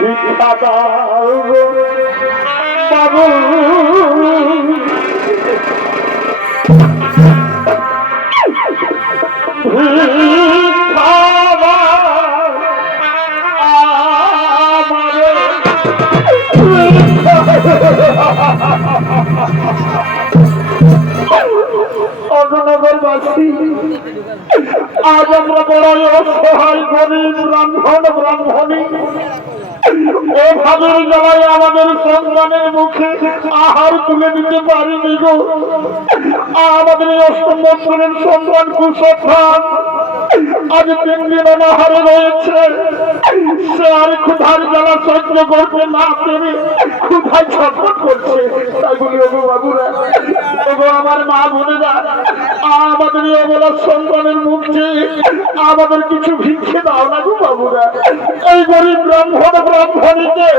ভিক্ষা দাও বাবু অজনগরবাসী আজ আমরা বড়ই অসহায় গরিব ব্রাহ্মণ ব্রাহ্মণী ও ভাবের জ্বালায় আমাদের সন্তানের মুখে আহার তুলে দিতে পারিনি গো। আমাদের এই অষ্টম বছরের সন্তান কুশোত্থান আজ 3 দিন অনাহারে রয়েছে। সে আর ক্ষুধার জ্বালা সহ্য করতে না পেরে ক্ষুধায় ছটফট করছে। তাই বলি ওগো বাবুরা, ওগো আমার মা বোনেরা, আমাদের এই অবলা সন্তানের মুখে আমাদের কিছু ভিক্ষে দাও না গো বাবুরা। এই গরিব ব্রাহ্মণ ব্রাহ্মণীকে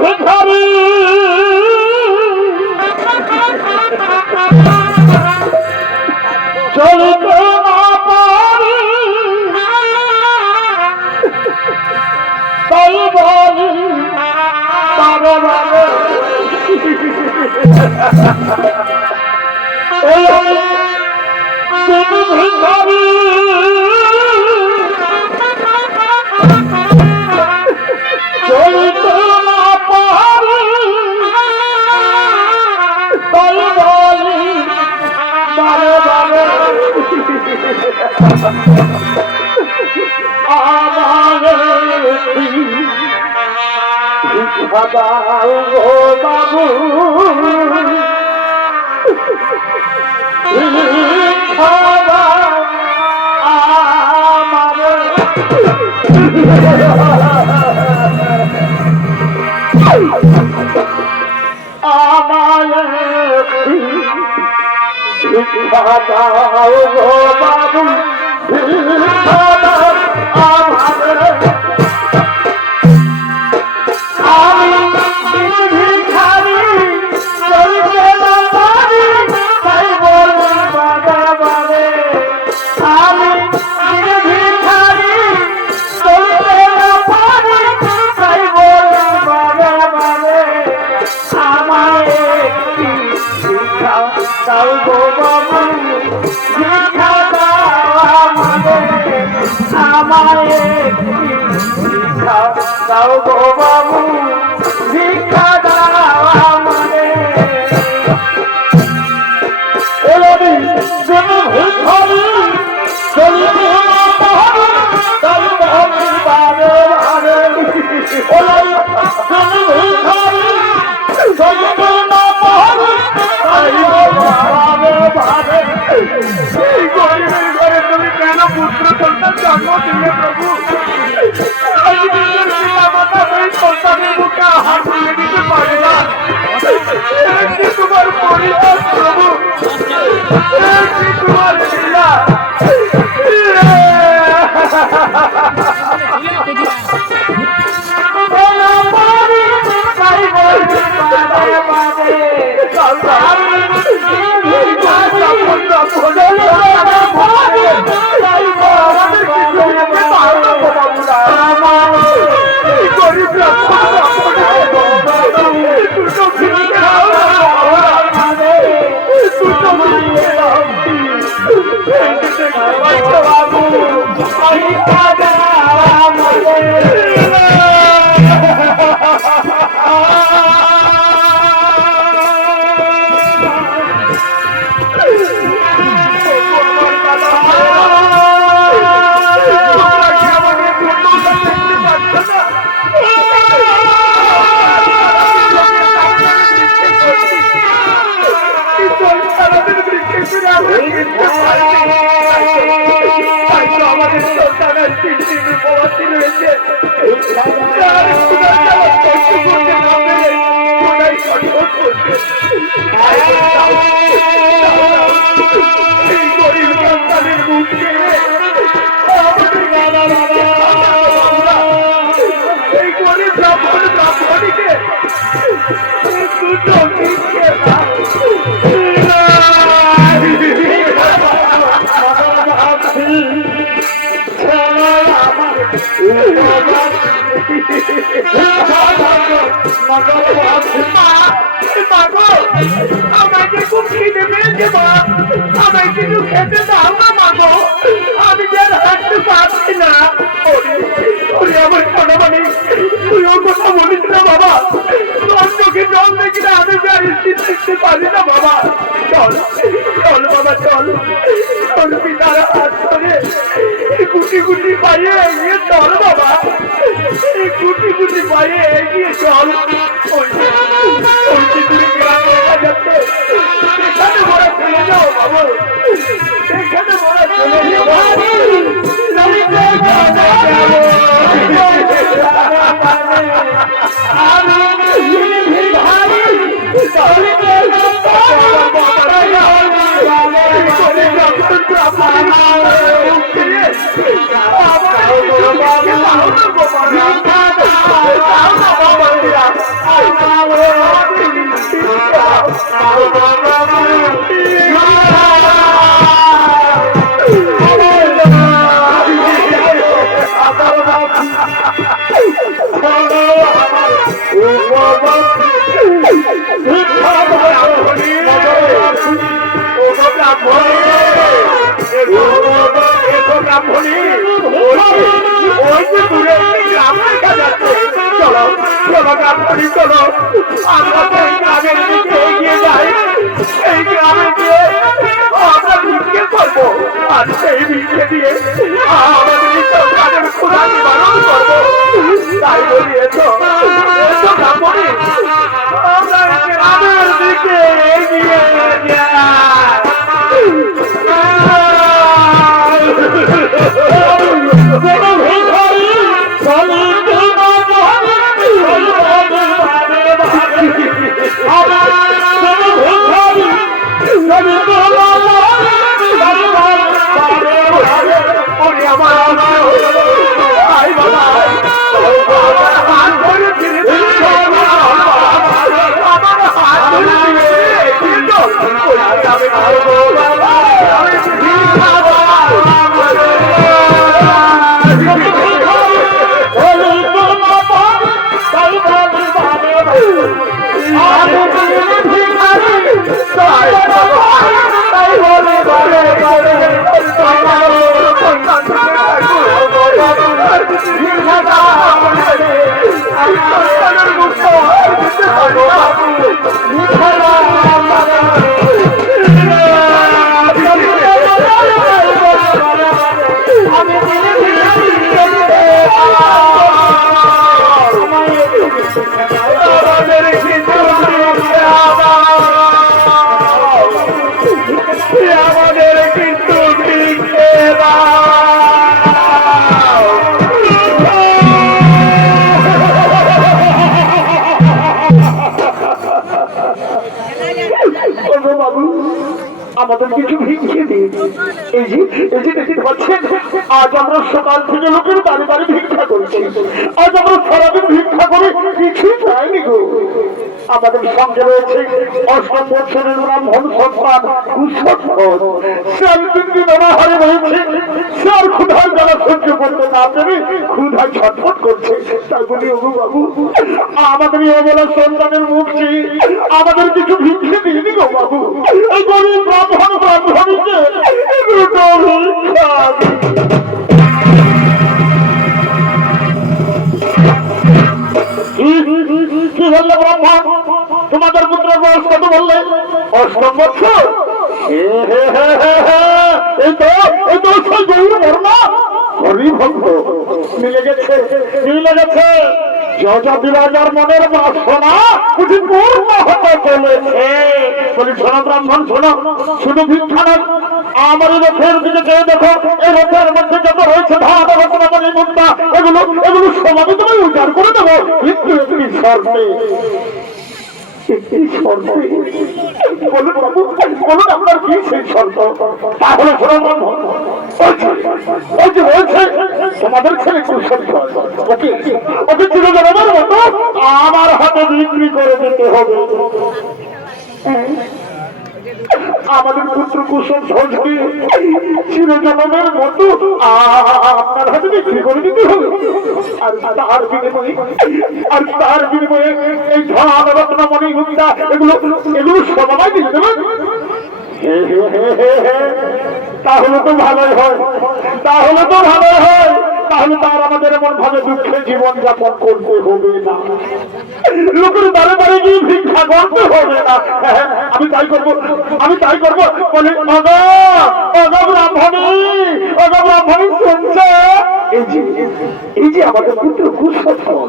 ভিখারি চলিতে না পারি তাই বলি বাবা বাবা ভিখারি চলিতে না পারি তাই বলি বাবা বাবা ভিক্ষা দাও গো বাবু ভিক্ষা দাও আমারে ভিক্ষা দাও গো বাবু ভিক্ষা দাও আমারে দাও গো বাবু ভিক্ষা দাও আমারে ওরে ভিখারি চলিতে না পারি তাই বলি বারে বারে ওরে ভিখারি চলিতে না পারি তাই বলি বারে বারে এই গরিবের ঘরে তুমি কেন পুত্র সন্তান জন্ম দিলে প্রভু? সন্তানের মুখে হাত তুলে দিতে পারে না। তোমার পরিবার প্রভু, তোমার লীলা। আমাদের সন্তানের 3 দিন উপবাসী রয়েছে। আমাকে খুব খিদে পেয়েছে মা, আমাকে কিছু খেতে দাও না মা গো, আমি যে আর হাঁটতে পারছি না। আমার সোনামণি, তুই ও কথা বলিস না বাবা, তোর চোখে জল দেখি না আমি যে আর দেখতে পারি না বাবা। চল চল বাবা চল, তোর পিতার হাত ধরে গুটি গুটি পায়ে এগিয়ে চল বাবা, এই গুটি গুটি পায়ে এগিয়ে চল। ওই যে তুমি গ্রাম দেখা যাচ্ছে, সেখানে মোরা চলে যাও বাবা, সেখানে মোরা চলে যাবো। চলো আমরা সেই গ্রামের দিকে এগিয়ে যাই, সেই গ্রামে গিয়ে আমরা ভিক্ষে করবো, আর সেই ভিক্ষে দিয়ে আমাদের সরকারের ক্ষুধা নিবারণ করবো। তাই বলি এসো এসো ব্রাহ্মণী, আমরা গ্রামের দিকে এগিয়ে আমাদের কিছু ভিক্ষে দিন। এই যে দেখতে পাচ্ছেন, আজ আমরা সকাল থেকে লোকের বাড়ি বাড়ি ভিক্ষা করছি, আজ আমরা সারাদিন ভিক্ষা করে কিছুই পাইনি গো। আমাদের সঙ্গে রয়েছে অষ্টম বৎসরের ব্রাহ্মণ সন্তান কুশধ্বজ, সে দিন দিন অনাহারে রয়েছে, সে আর ক্ষুধার জ্বালা সহ্য করতে না পেরে ক্ষুধায় ছটফট করছে। তাই বলি ওগো বাবু, আমাদের এই অবলা সন্তানের মুখে আমাদের কিছু ভিক্ষে দিইনি গো বাবু। এই গরিব ব্রাহ্মণ ব্রাহ্মণীকে দুটো ভিক্ষা কি বললে ব্রাহ্মণ? তোমাদের পুত্রের বয়স কত বললে? অষ্টম বৎসর। এই তো সেই গৌর বর্মা হরিভক্ত মিলে গেছে, মিলে গেছে। যজা বিরাজার মনের বাসনা বুঝি পূর্ণ হতে চলেছে। বলি শোনো ব্রাহ্মণ শোনো, শুধু ভিক্ষা না, আমার এই রথের দিকে চেয়ে দেখো, এই রথের মধ্যে যত রয়েছে ধান রত্নাবলী মুক্তা, এগুলো সমাজে তুমি উদ্ধার করে দেবো, কিন্তু একটি শর্তে। বলুন বাবু, বলুন আপনার কি সেই শর্ত? তাহলে শোনো ব্রাহ্মণ, ওই যে রয়েছে তোমাদের ছেলে কুশধ্বজ, ওকে চিরজনমের মতো আমার হাতে বিক্রি করে দিতে হবে। আমাদের পুত্র কুসুম ধ্বজকে চিরজনমের মতো আপনার হাতে বিক্রি করে দিতে হবে। আর তার বিনিময়ে এই ধন রত্ন মণি মুক্তা এগুলো সবাই দিয়ে দেবেন। তাহলে তো ভালোই হয়, তাহলে তো ভালোই হয়। তাহলে তার আমাদের এমন ভাবে দুঃখে জীবন যাপন করতে হবে না, লোকের দ্বারে দ্বারে গিয়ে ভিক্ষা করতে হবে না। আমি তাই করবো, আমি তাই করবো। বলে ব্রাহ্মণী শুনছে, এই যে আমাদের পুত্র কুসুম,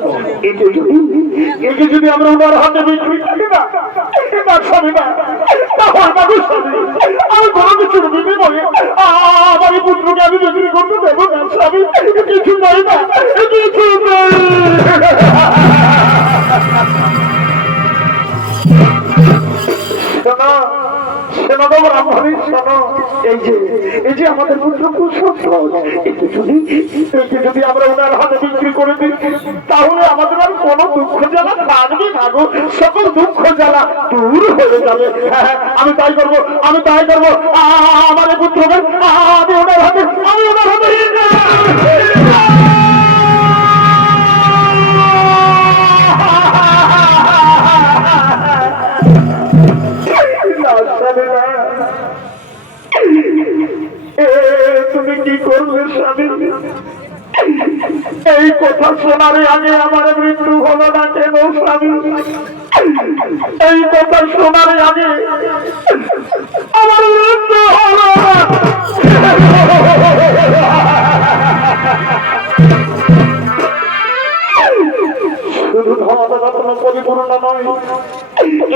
একে যদি আমরা ওনার হাতে বিক্রি করি না স্বামী না, আমি কোনো কিছুর বিনিময়ে আমার এই পুত্রকে আমি বিক্রি করতে দেবো না স্বামী। কিছু নয় না, কিছু নয়। এই যে আমাদের পুত্র কুসুম, একে যদি আমরা ওনার হাতে বিক্রি করে দিই তাহলে আমাদের আর কোনো দুঃখ জ্বালা থাকবে না গো, সকল দুঃখ জ্বালা দূর হয়ে যাবে। আমি তাই করবো, আমি তাই করবো। আমার এই পুত্রকে আমি ওনার হাতে তুমি কি করবে স্বামী? এই কথা শোনার আগে আমার মৃত্যু হলো না কেন স্বামী? এই কথা শোনার আগে আমার মৃত্যু হলো না। শুধু ধন রত্ন পরিপূর্ণ নয়,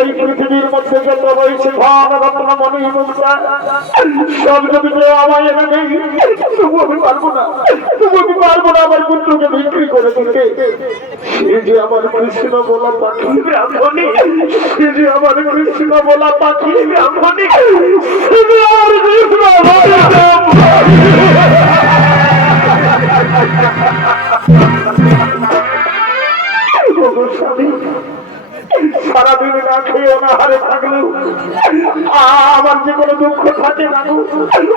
এই পৃথিবীর মধ্যে যত রয়েছে ধন রত্ন মণি মুক্তা সব যদি কেউ আমায় এনে নেই, তবু আমি পারবো না, তবু আমি পারবো না আমার পুত্রকে বিক্রি করে দিতে। সে যে আমার কৃষ্ণ বলা পাখি ব্রাহ্মণী, সে যে আমার কৃষ্ণ বলা পাখি ব্রাহ্মণী, সে যে আমার কৃষ্ণ সারাদিন না খেয়ে অনাহারে থাকলেও আমার যে কোনো দুঃখ থাকে না,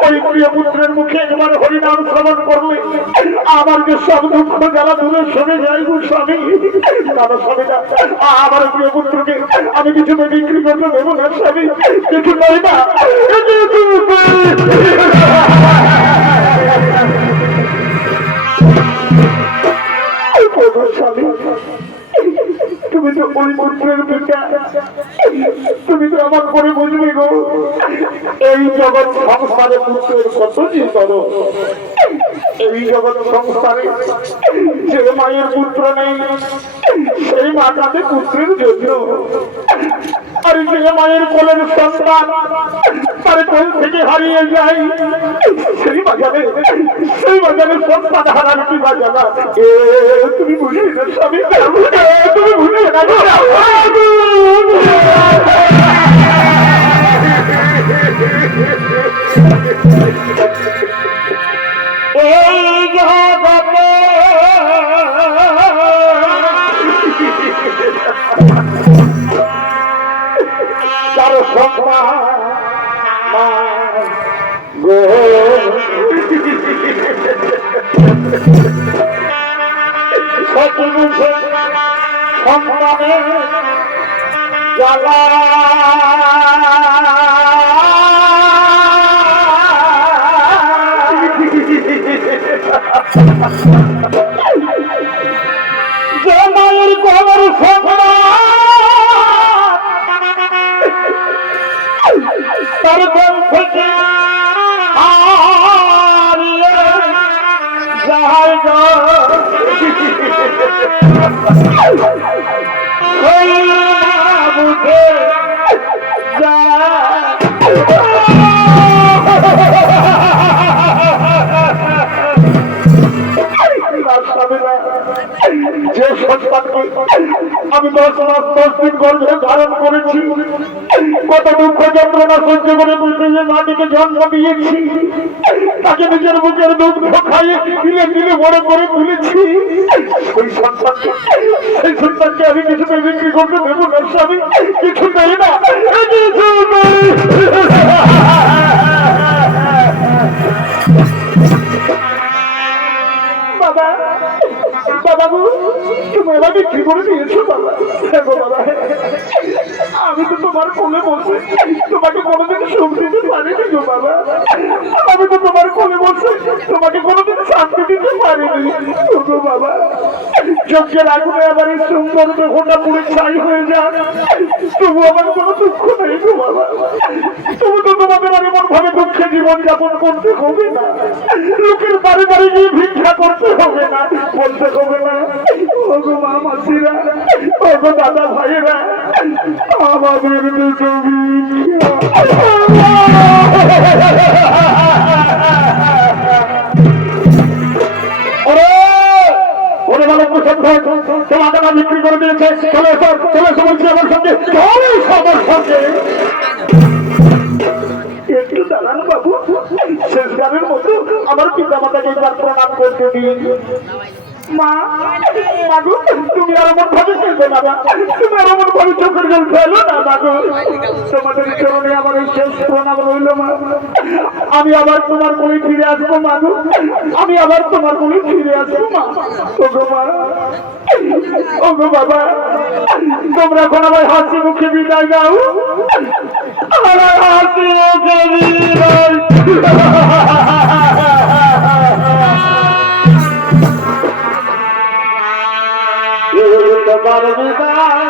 ওই প্রিয় পুত্রের মুখে একবার হরিনাম শ্রবণ করলে আমার যে সব দুঃখ জ্বালা দূরে সরে যায় গো স্বামী। দাদা স্বামী না, আমার প্রিয় পুত্রকে আমি কিছুতে বিক্রি করতে দেবো না স্বামী, কিছু নয় না। স্বামী তুমি তো ওই পুত্রের পিতা, তুমি তো আমার করে বুঝবে গো এই জগৎ সংসারে পুত্রের কত জীবন। এই জগৎ সংসারে যে মায়ের পুত্র নেই সেই মা কাঁদে পুত্রের জন্য, আর যে মায়ের কোলের সন্তান তার কোল থেকে হারিয়ে যায় সেই বাজারে সন্তান হারার কি বাজানা। তুমি বুঝলি না স্বামী, তুমি বুঝলি না। এই জগতে তার গো সত্যি সন্তানের জ্বালা যে মায়ের কোমর তার কোন থেকে হারিয়ে যায় গো বুঝে যে সন্তানকে আমি 10 মাস 10 দিন গর্ভে ধারণ করেছি, কত দুঃখ যন্ত্রণা সহ্য করে পৃথিবীর মাটিকে জন্ম দিয়েছি, তাকে নিজের বুকের দুগ্ধ খাইয়ে ধীরে ধীরে বড় করে তুলেছি, সেই সন্তানকে আমি কিছুতে বিক্রি করতে দেবো না স্বামী, কিছু নেই না, কিছু নেই। তুমি আমাকে কি করে দিয়েছো বাবা? বাবা আমি তো তোমার কোলে বসে তোমাকে কোনোদিন সুখ দিতে পারিনি গো বাবা। আমি তো তোমার কোলে বসে তোমাকে কোনোদিন শান্তি দিতে পারিনি গো বাবা। যজ্ঞের আগুনে আবার এই সুন্দর দেহটা পুরো ছাই হয়ে যায়, তবু আমার কোনো দুঃখ নেই গো বাবা। তুমি তো তোমাদের আর এমন ভাবে দুঃখে জীবন যাপন করতে হবে না, লোকের বাড়ি বাড়ি গিয়ে ভিক্ষা করতে হবে না, বলতে হবে না ওগো মা মাসিরা, ওগো দাদা ভাইয়েরা, আমাদের দুটো বিক্রি করে দিয়েছে। চলে এসো চলে এসো বলছি আমার সঙ্গে, চলে সবার সঙ্গে। একটু দাঁড়ান বাবু, শেষবারের মতো আমার পিতা মাতাকে একবার প্রণাম করতে দিন। মা মাগো তুমি আর এমন ভাবে খেলবে না, তুমি আর এমন ভাবে চোখের জল ফেলো না মাগো। তোমাদের চরণে আমার এই শেষ প্রণাম রইল মা। আমি আবার তোমার কোলে ফিরে আসবো মাগো, আমি আবার তোমার কোলে ফিরে আসবো মা। ওগো মা ওগো বাবা, তোমরা এখন আমার হাসি মুখে বিদায় দাও, আমার হাসি মুখে বিদায়। তোমার বিদায়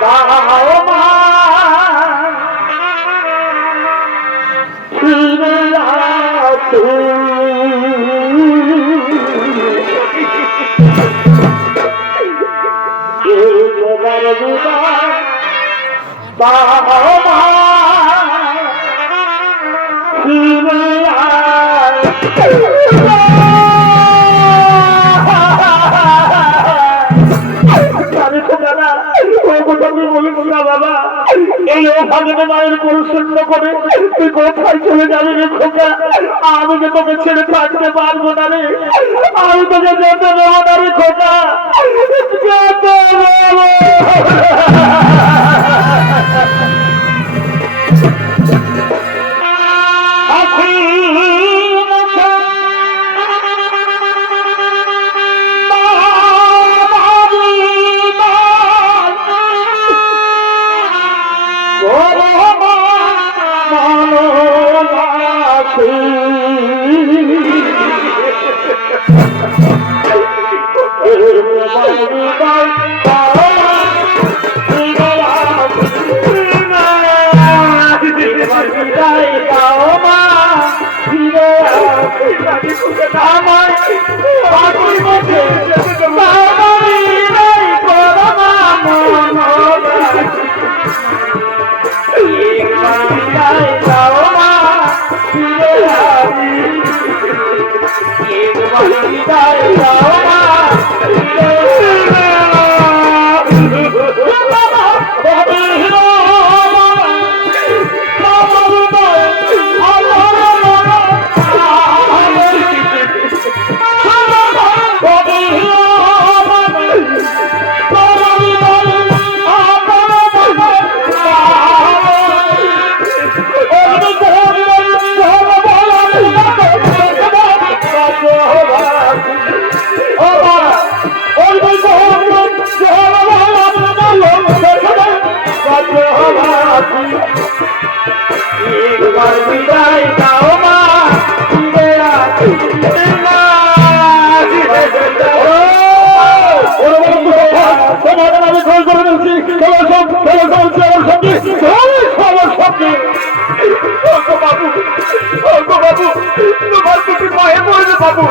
দাও মা, ফিরে আসো। তোমার বিদায় দাও মা, ফিরে বাবা। এই ওখানে মায়ের পরিচ্ছন্ন করে তুই কোথায় চলে যাবি রে খোকা? আমি যে তোকে ছেড়ে থাকতে পারবো না রে, আমি তোকে যেতে দেবো না রে খোকা, যেতে দেবো। বাবু তোমার দুটি পায়ে পড়বে বাবু।